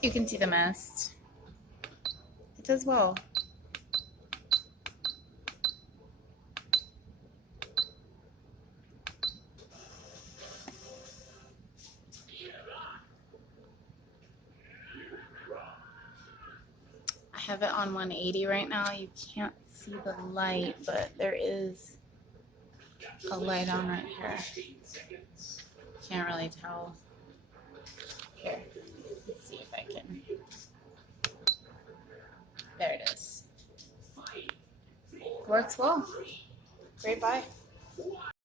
You can see the mist. It does well. I have it on 180 right now. You can't see the light, but there is a light on right here. Can't really tell. Here, let's see if I can. There it is. Works well. Great buy.